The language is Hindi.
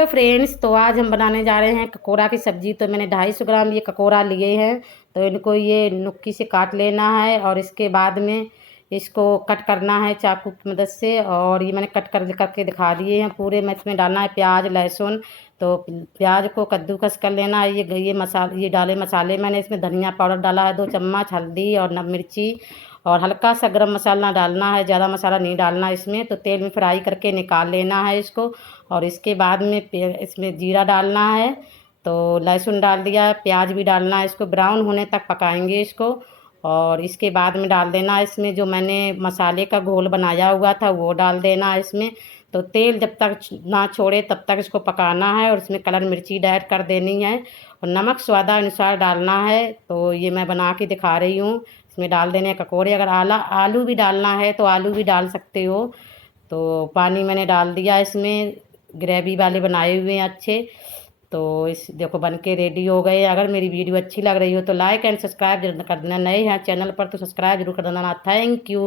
हेलो फ्रेंड्स, तो आज हम बनाने जा रहे हैं ककोड़ा की सब्ज़ी। तो मैंने 250 ग्राम ये ककोड़ा लिए हैं। तो इनको ये नुक्की से काट लेना है और इसके बाद में इसको कट करना है चाकू की मदद से। और ये मैंने कट करके दिखा दिए हैं पूरे। मैं इसमें डालना है प्याज लहसुन। तो प्याज को कद्दूकस कर लेना है। ये डाले मसाले मैंने इसमें धनिया पाउडर डाला है 2 चम्मच, हल्दी और नम मिर्ची और हल्का सा गरम मसाला डालना है, ज़्यादा मसाला नहीं डालना इसमें। तो तेल में फ्राई करके निकाल लेना है इसको। और इसके बाद में इसमें जीरा डालना है। तो लहसुन डाल दिया, प्याज भी डालना है, इसको ब्राउन होने तक पकाएंगे इसको। और इसके बाद में डाल देना है इसमें जो मैंने मसाले का घोल बनाया हुआ था वो डाल देना है इसमें। तो तेल जब तक ना छोड़े तब तक इसको पकाना है। और इसमें कलर मिर्ची ऐड कर देनी है और नमक स्वादानुसार डालना है। तो ये मैं बना के दिखा रही हूँ। इसमें डाल देने हैं ककोड़े। अगर आलू भी डालना है तो आलू भी डाल सकते हो। तो पानी मैंने डाल दिया इसमें, ग्रेवी वाले बनाए हुए हैं अच्छे। तो इस देखो बन के रेडी हो गए। अगर मेरी वीडियो अच्छी लग रही हो तो लाइक एंड सब्सक्राइब जरूर कर देना। नए हैं चैनल पर तो सब्सक्राइब जरूर कर देना। Thank you.